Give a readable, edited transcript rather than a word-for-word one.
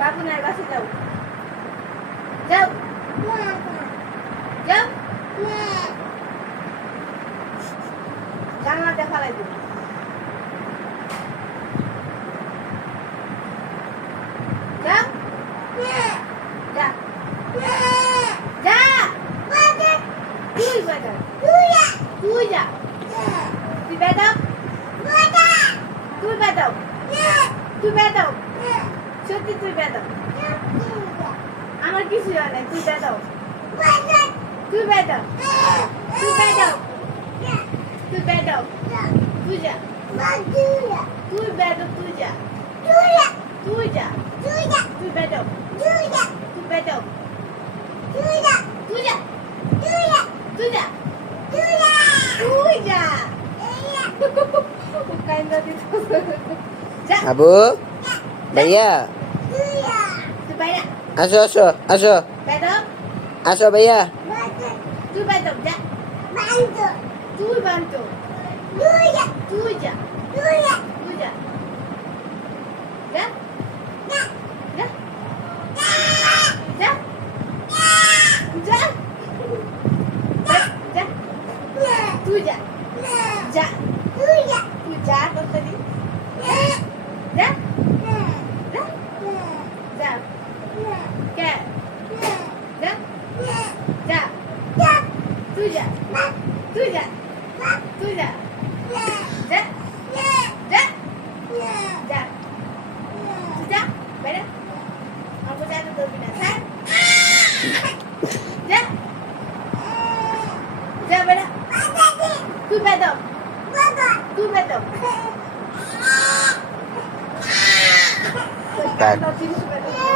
বাবু নাই বাসে যাও যাও যাও জানলাতে ফালাই দিও যাও যা যা তুই বেটা তুই যা তুই বেটা তুই বেটা তুই বেটা সত্যি তুই বেটা আমার কিছু হয় না তুই বেটা তুই বেটা তুই বেটা তুই বেটা তুই যা তুই বেটা তুই যা তুই যা তুই বেটা তুই বেটা তুই যা তুই যা তুই যা আবু ভাইয়া আসো আসো আসো আসো ভাইয়া তুই বেটা যা তুই বান্টো তুই যা তুই যা যা যা যা যা যা তুই যা যা তুই যা তাড়াতাড়ি যা যা যা কে যা যা তুই যা তুই যা তুই যা যা যা যা যা বেটা আমাকে জানো তো বিনা স্যার যা যা বেটা তুই বেটা তুই বেটা Tak.